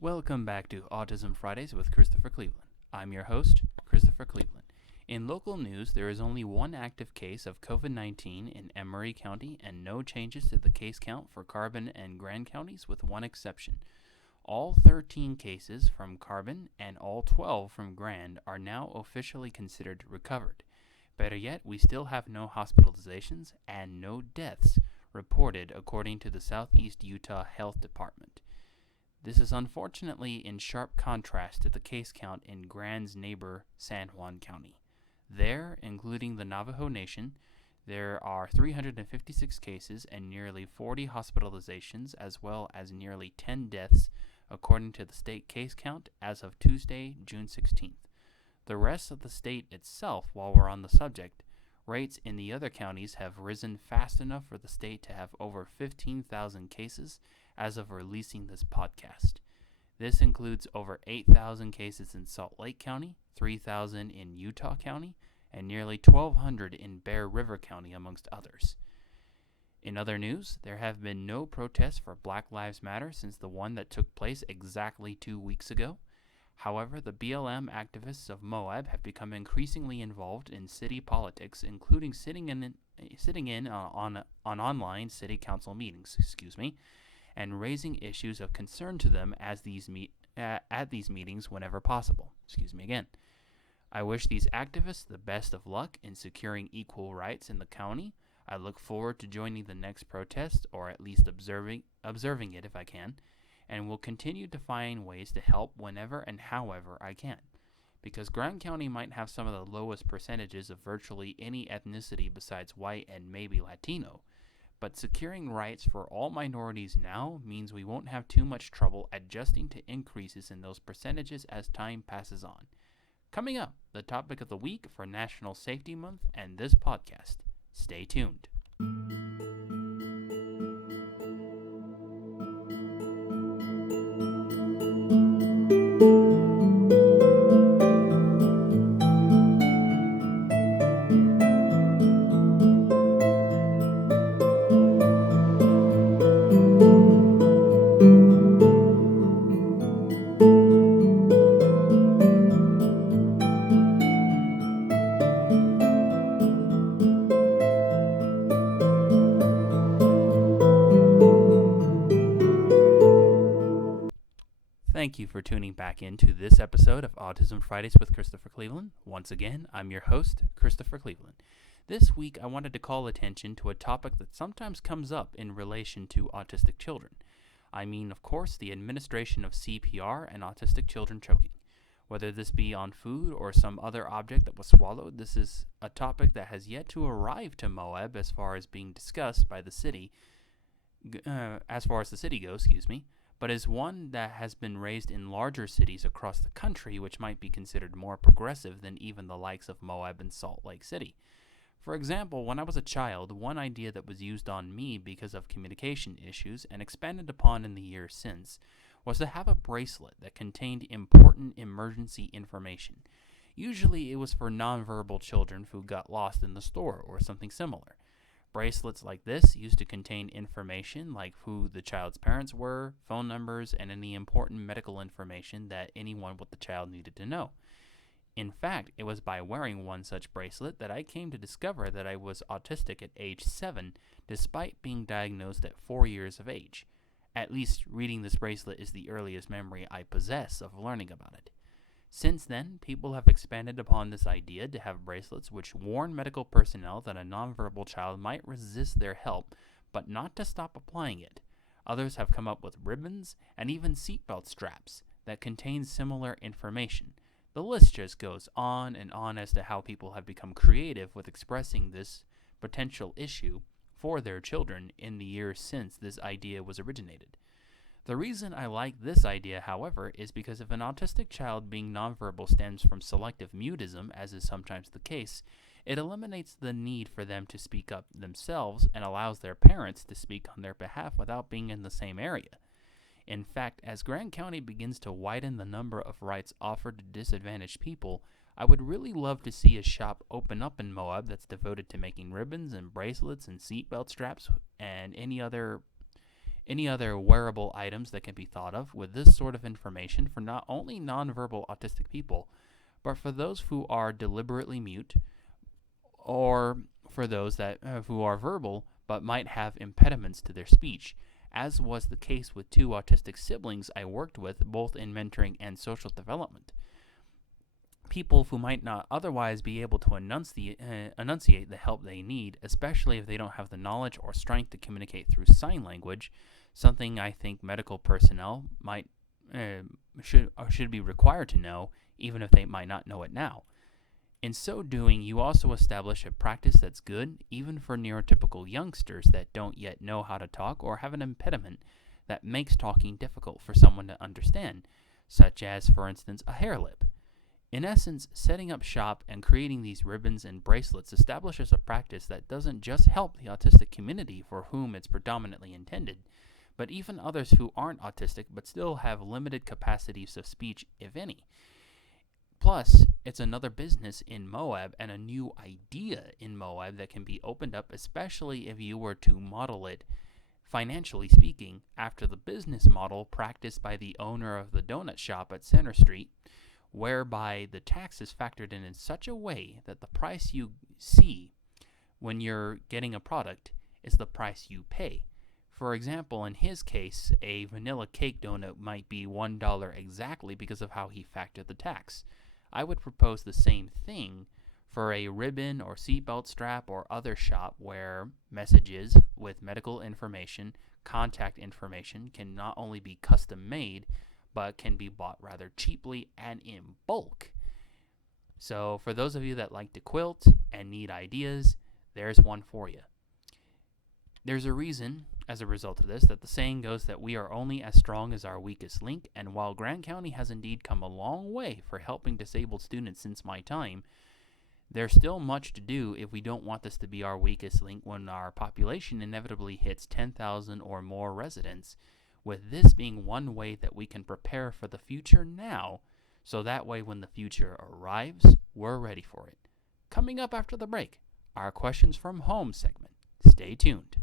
Welcome back to Autism Fridays with Christopher Cleveland. I'm your host, Christopher Cleveland. In local news, there is only one active case of COVID-19 in Emery County and no changes to the case count for Carbon and Grand counties with one exception. All 13 cases from Carbon and all 12 from Grand are now officially considered recovered. Better yet, we still have no hospitalizations and no deaths reported according to the Southeast Utah Health Department. This is unfortunately in sharp contrast to the case count in Grand's neighbor San Juan County. There, including the Navajo Nation, there are 356 cases and nearly 40 hospitalizations as well as nearly 10 deaths according to the state case count as of Tuesday, June 16th. The rest of the state itself, while we're on the subject, rates in the other counties have risen fast enough for the state to have over 15,000 cases as of releasing this podcast. This includes over 8,000 cases in Salt Lake County, 3,000 in Utah County, and nearly 1,200 in Bear River County, amongst others. In other news, there have been no protests for Black Lives Matter since the one that took place exactly 2 weeks ago. However, the BLM activists of Moab have become increasingly involved in city politics, including sitting in on online city council meetings, and raising issues of concern to them as at these meetings whenever possible. I wish these activists the best of luck in securing equal rights in the county. I look forward to joining the next protest, or at least observing it if I can, and will continue to find ways to help whenever and however I can. Because Grand County might have some of the lowest percentages of virtually any ethnicity besides white and maybe Latino, but securing rights for all minorities now means we won't have too much trouble adjusting to increases in those percentages as time passes on. Coming up, the topic of the week for National Safety Month and this podcast. Stay tuned. Thank you for tuning back into this episode of Autism Fridays with Christopher Cleveland. Once again, I'm your host, Christopher Cleveland. This week, I wanted to call attention to a topic that sometimes comes up in relation to autistic children. I mean, of course, the administration of CPR and autistic children choking. Whether this be on food or some other object that was swallowed, this is a topic that has yet to arrive to Moab as far as being discussed by the city, but is one that has been raised in larger cities across the country, which might be considered more progressive than even the likes of Moab and Salt Lake City. For example, when I was a child, one idea that was used on me because of communication issues and expanded upon in the years since was to have a bracelet that contained important emergency information. Usually it was for nonverbal children who got lost in the store or something similar. Bracelets like this used to contain information like who the child's parents were, phone numbers, and any important medical information that anyone with the child needed to know. In fact, it was by wearing one such bracelet that I came to discover that I was autistic at age 7, despite being diagnosed at 4 years of age. At least, reading this bracelet is the earliest memory I possess of learning about it. Since then, people have expanded upon this idea to have bracelets which warn medical personnel that a nonverbal child might resist their help, but not to stop applying it. Others have come up with ribbons and even seatbelt straps that contain similar information. The list just goes on and on as to how people have become creative with expressing this potential issue for their children in the years since this idea was originated. The reason I like this idea, however, is because if an autistic child being nonverbal stems from selective mutism, as is sometimes the case, it eliminates the need for them to speak up themselves and allows their parents to speak on their behalf without being in the same area. In fact, as Grand County begins to widen the number of rights offered to disadvantaged people, I would really love to see a shop open up in Moab that's devoted to making ribbons and bracelets and seatbelt straps and any other any other wearable items that can be thought of with this sort of information for not only nonverbal autistic people, but for those who are deliberately mute, or for those that who are verbal but might have impediments to their speech, as was the case with two autistic siblings I worked with both in mentoring and social development. People who might not otherwise be able to enunciate the help they need, especially if they don't have the knowledge or strength to communicate through sign language, something I think medical personnel might should be required to know, even if they might not know it now. In so doing, you also establish a practice that's good even for neurotypical youngsters that don't yet know how to talk or have an impediment that makes talking difficult for someone to understand, such as, for instance, a hair lip. In essence, setting up shop and creating these ribbons and bracelets establishes a practice that doesn't just help the autistic community for whom it's predominantly intended, but even others who aren't autistic but still have limited capacities of speech, if any. Plus, it's another business in Moab and a new idea in Moab that can be opened up, especially if you were to model it, financially speaking, after the business model practiced by the owner of the donut shop at Center Street, whereby the tax is factored in such a way that the price you see when you're getting a product is the price you pay. For example, in his case, a vanilla cake donut might be $1 exactly because of how he factored the tax. I would propose the same thing for a ribbon or seatbelt strap or other shop where messages with medical information, contact information can not only be custom made, but can be bought rather cheaply and in bulk. So for those of you that like to quilt and need ideas, there's one for you. There's a reason, as a result of this, that the saying goes that we are only as strong as our weakest link, and while Grant County has indeed come a long way for helping disabled students since my time, there's still much to do if we don't want this to be our weakest link when our population inevitably hits 10,000 or more residents, with this being one way that we can prepare for the future now, so that way when the future arrives, we're ready for it. Coming up after the break, our Questions from Home segment. Stay tuned.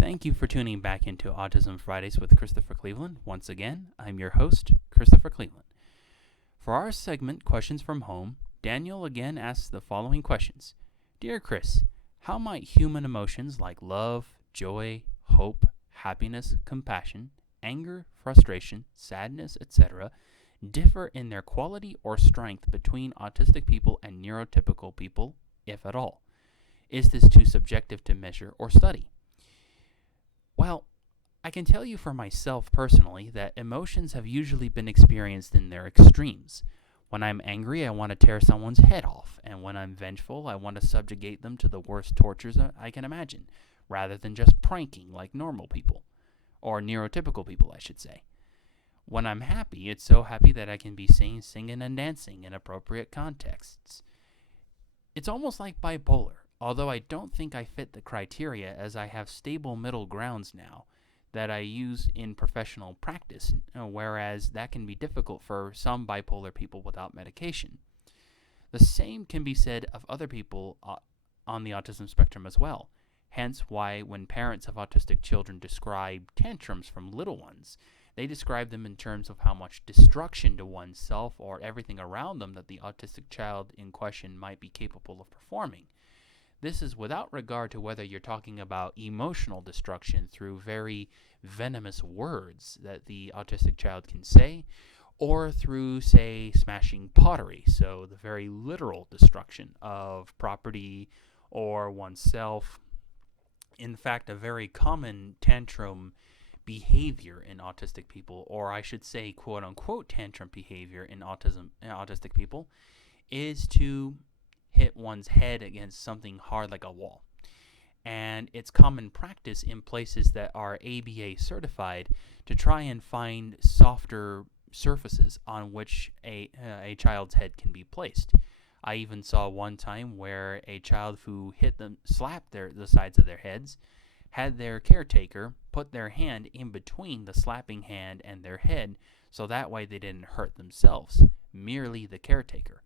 Thank you for tuning back into Autism Fridays with Christopher Cleveland. Once again, I'm your host, Christopher Cleveland. For our segment, Questions from Home, Daniel again asks the following questions. Dear Chris, how might human emotions like love, joy, hope, happiness, compassion, anger, frustration, sadness, etc. differ in their quality or strength between autistic people and neurotypical people, if at all? Is this too subjective to measure or study? Well, I can tell you for myself personally that emotions have usually been experienced in their extremes. When I'm angry, I want to tear someone's head off, and when I'm vengeful, I want to subjugate them to the worst tortures I can imagine, rather than just pranking like normal people, or neurotypical people, I should say. When I'm happy, it's so happy that I can be singing and dancing in appropriate contexts. It's almost like bipolar. Although I don't think I fit the criteria, as I have stable middle grounds now that I use in professional practice, whereas that can be difficult for some bipolar people without medication. The same can be said of other people on the autism spectrum as well. Hence why when parents of autistic children describe tantrums from little ones, they describe them in terms of how much destruction to oneself or everything around them that the autistic child in question might be capable of performing. This is without regard to whether you're talking about emotional destruction through very venomous words that the autistic child can say, or through, say, smashing pottery, so the very literal destruction of property or oneself. In fact, a very common tantrum behavior in autistic people, or I should say quote-unquote tantrum behavior in autistic people, is to hit one's head against something hard like a wall. And it's common practice in places that are ABA certified to try and find softer surfaces on which a child's head can be placed. I even saw one time where a child who slapped the sides of their heads, had their caretaker put their hand in between the slapping hand and their head so that way they didn't hurt themselves, merely the caretaker.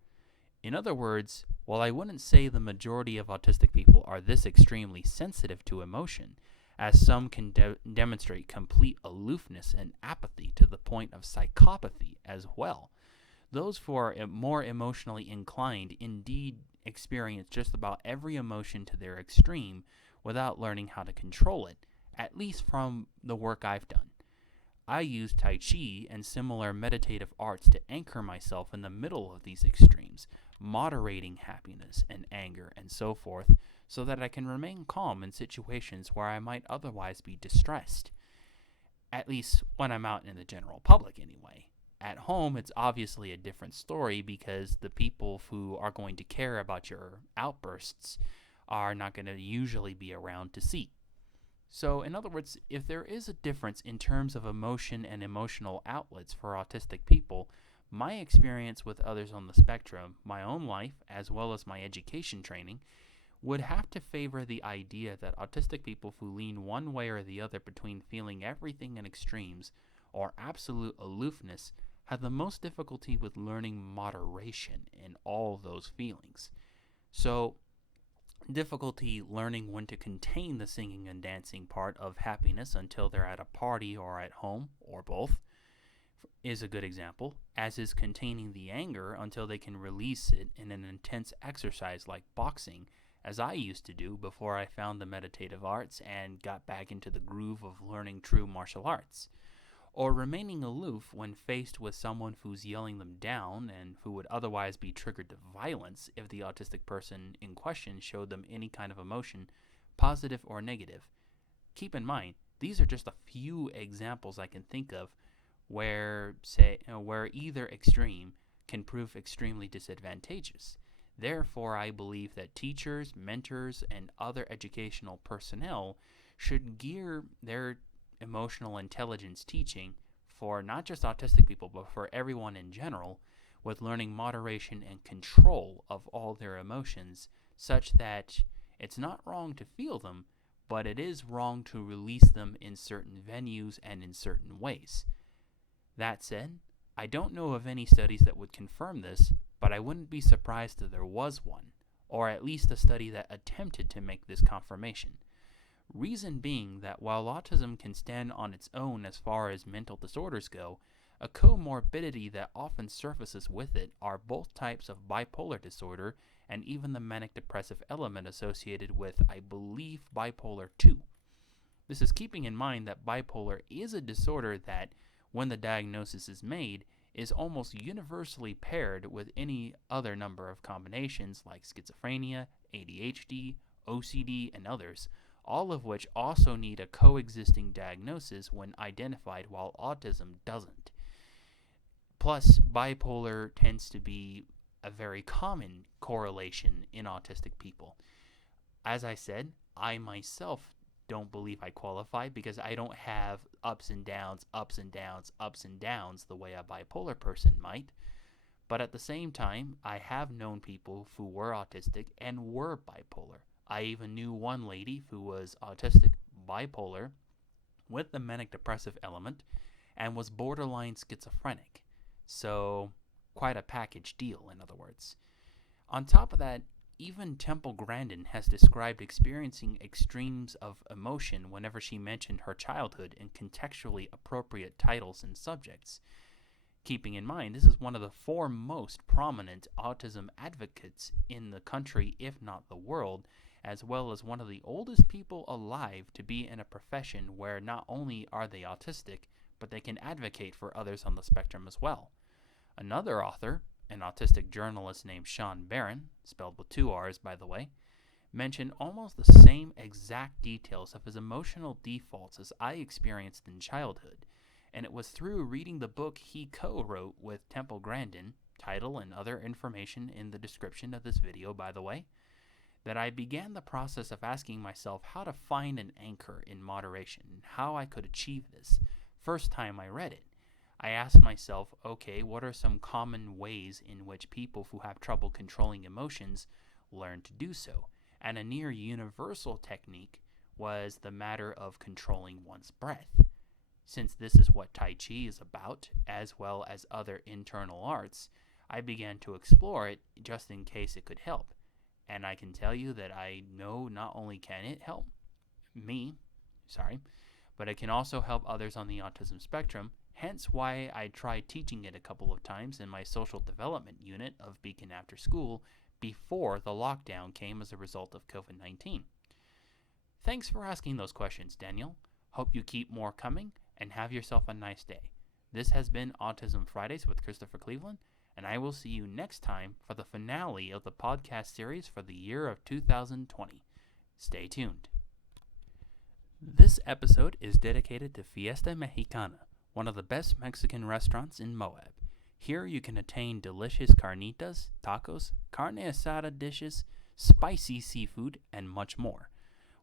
In other words, while I wouldn't say the majority of autistic people are this extremely sensitive to emotion, as some can demonstrate complete aloofness and apathy to the point of psychopathy as well, those who are more emotionally inclined indeed experience just about every emotion to their extreme without learning how to control it, at least from the work I've done. I use Tai Chi and similar meditative arts to anchor myself in the middle of these extremes, moderating happiness and anger and so forth, so that I can remain calm in situations where I might otherwise be distressed. At least when I'm out in the general public, anyway. At home, it's obviously a different story because the people who are going to care about your outbursts are not going to usually be around to see. So, in other words, if there is a difference in terms of emotion and emotional outlets for autistic people, my experience with others on the spectrum, my own life, as well as my education training, would have to favor the idea that autistic people who lean one way or the other between feeling everything in extremes or absolute aloofness have the most difficulty with learning moderation in all those feelings. So, difficulty learning when to contain the singing and dancing part of happiness until they're at a party or at home, or both, is a good example, as is containing the anger until they can release it in an intense exercise like boxing, as I used to do before I found the meditative arts and got back into the groove of learning true martial arts. Or remaining aloof when faced with someone who's yelling them down and who would otherwise be triggered to violence if the autistic person in question showed them any kind of emotion, positive or negative. Keep in mind, these are just a few examples I can think of where either extreme can prove extremely disadvantageous. Therefore, I believe that teachers, mentors, and other educational personnel should gear their emotional intelligence teaching for not just autistic people, but for everyone in general, with learning moderation and control of all their emotions, such that it's not wrong to feel them, but it is wrong to release them in certain venues and in certain ways. That said, I don't know of any studies that would confirm this, but I wouldn't be surprised if there was one, or at least a study that attempted to make this confirmation. Reason being that while autism can stand on its own as far as mental disorders go, a comorbidity that often surfaces with it are both types of bipolar disorder and even the manic depressive element associated with, I believe, bipolar 2. This is keeping in mind that bipolar is a disorder that, when the diagnosis is made, is almost universally paired with any other number of combinations like schizophrenia, ADHD, OCD, and others, all of which also need a coexisting diagnosis when identified while autism doesn't. Plus, bipolar tends to be a very common correlation in autistic people. As I said, I myself don't believe I qualify because I don't have ups and downs, ups and downs, ups and downs the way a bipolar person might. But at the same time, I have known people who were autistic and were bipolar. I even knew one lady who was autistic, bipolar, with the manic depressive element, and was borderline schizophrenic. So, quite a package deal, in other words. On top of that, even Temple Grandin has described experiencing extremes of emotion whenever she mentioned her childhood in contextually appropriate titles and subjects. Keeping in mind, this is one of the 4 most prominent autism advocates in the country, if not the world, as well as one of the oldest people alive to be in a profession where not only are they autistic, but they can advocate for others on the spectrum as well. Another author, an autistic journalist named Sean Barron, spelled with 2 R's by the way, mentioned almost the same exact details of his emotional defaults as I experienced in childhood, and it was through reading the book he co-wrote with Temple Grandin, title and other information in the description of this video, by the way, that I began the process of asking myself how to find an anchor in moderation and how I could achieve this. First time I read it, I asked myself, okay, what are some common ways in which people who have trouble controlling emotions learn to do so? And a near universal technique was the matter of controlling one's breath. Since this is what Tai Chi is about, as well as other internal arts, I began to explore it just in case it could help. And I can tell you that I know not only can it help me, but it can also help others on the autism spectrum, hence why I tried teaching it a couple of times in my social development unit of Beacon After School before the lockdown came as a result of COVID-19. Thanks for asking those questions, Daniel. Hope you keep more coming and have yourself a nice day. This has been Autism Fridays with Christopher Cleveland, and I will see you next time for the finale of the podcast series for the year of 2020. Stay tuned. This episode is dedicated to Fiesta Mexicana, one of the best Mexican restaurants in Moab. Here you can attain delicious carnitas, tacos, carne asada dishes, spicy seafood, and much more.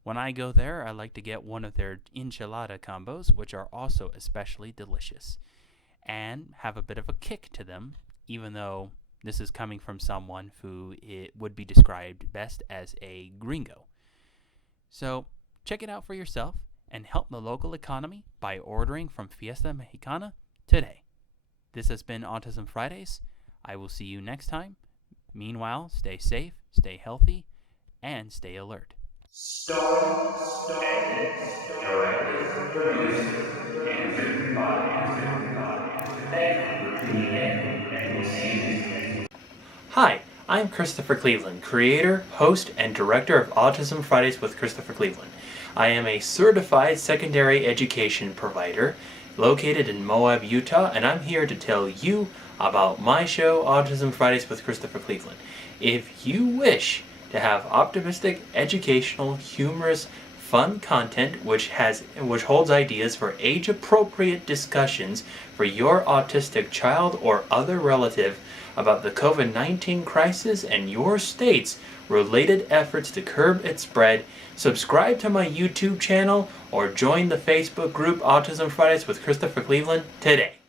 When I go there, I like to get one of their enchilada combos, which are also especially delicious, and have a bit of a kick to them, even though this is coming from someone who it would be described best as a gringo. So check it out for yourself and help the local economy by ordering from Fiesta Mexicana today. This has been Autism Fridays. I will see you next time. Meanwhile, stay safe, stay healthy, and stay alert. Story, directed, produced, and written by Anthony. Thank you for tuning in, and we'll see you next time. Hi, I'm Christopher Cleveland, creator, host, and director of Autism Fridays with Christopher Cleveland. I am a certified secondary education provider located in Moab, Utah, and I'm here to tell you about my show, Autism Fridays with Christopher Cleveland. If you wish to have optimistic, educational, humorous, fun content which holds ideas for age-appropriate discussions for your autistic child or other relative about the COVID-19 crisis and your state's related efforts to curb its spread, subscribe to my YouTube channel or join the Facebook group Autism Fridays with Christopher Cleveland today.